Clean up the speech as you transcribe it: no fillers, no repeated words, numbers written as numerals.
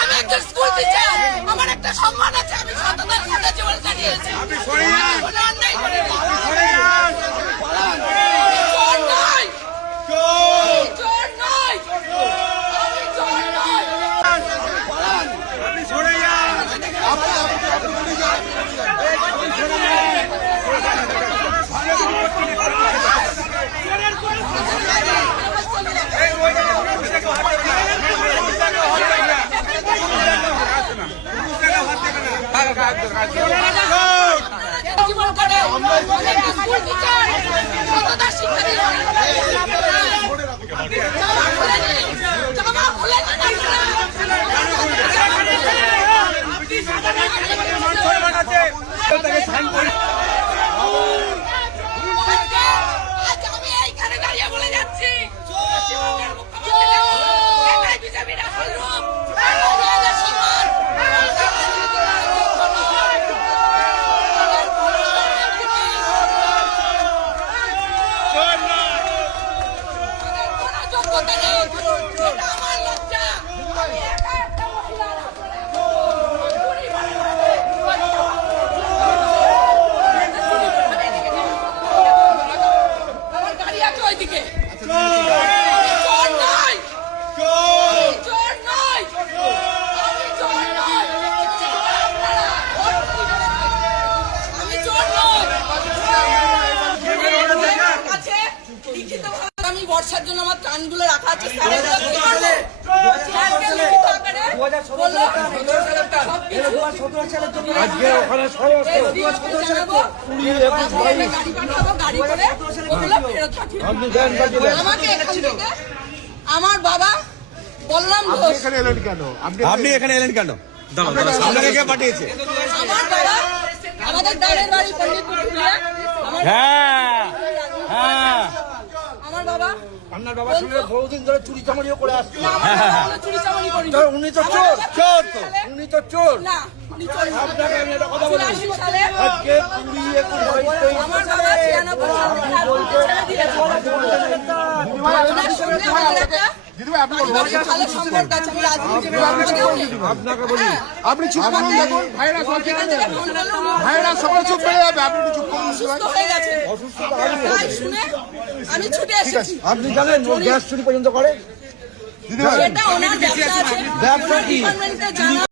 আমি একজন school teacher, আমার একটা সম্মান আছে, আমি সততার সাথে জীবন কাটিয়েছি। জীবন কাটে স্কুল টিচার, সততার শিক্ষা দিয়ে আমি এইখানে দাঁড়িয়ে বলে যাচ্ছি বর্ষার জন্য আমার কানগুলো রাখা আছে। আমার বাবা বললাম আপনি এখানে এলেন কেন? আপনাকে কে পাঠিয়েছে? আমার বাবা আমাদের দাঁড়ের বাড়ি পণ্ডিতপুর। হ্যাঁ হ্যাঁ, আমার বাবা আপনার বাবা শুনে বহুদিন ধরে চুরি চামারিও করে আসছে। চুরি চামারি করি, উনি তো চোর, চোর তো উনি তো চোর। না উনি চোর না। আপনাকে আমি একটা কথা বলি, সালে আজকে 20, 21, আমার বাবা 96 সালে ছেড়ে দিয়েছে। ওনার সঙ্গে আমাদের একটা পারিবারিক ভালো সম্পর্ক আছে। আমি রাজনীতি আপনাকে বলি, আপনি চুপ করুন, দেখুন ভাইরা সকলে চুপ করে যাবে, আপনি একটু চুপ করুন। অসুস্থ হয়ে গেছে, তাই শুনে আমি ছুটে এসেছি। আপনি জানেন ও গ্যাস চুরি পর্যন্ত করে? এটা ওনার ব্যবসা আছে, ব্যবসা কি? ডিপার্টমেন্টে জানা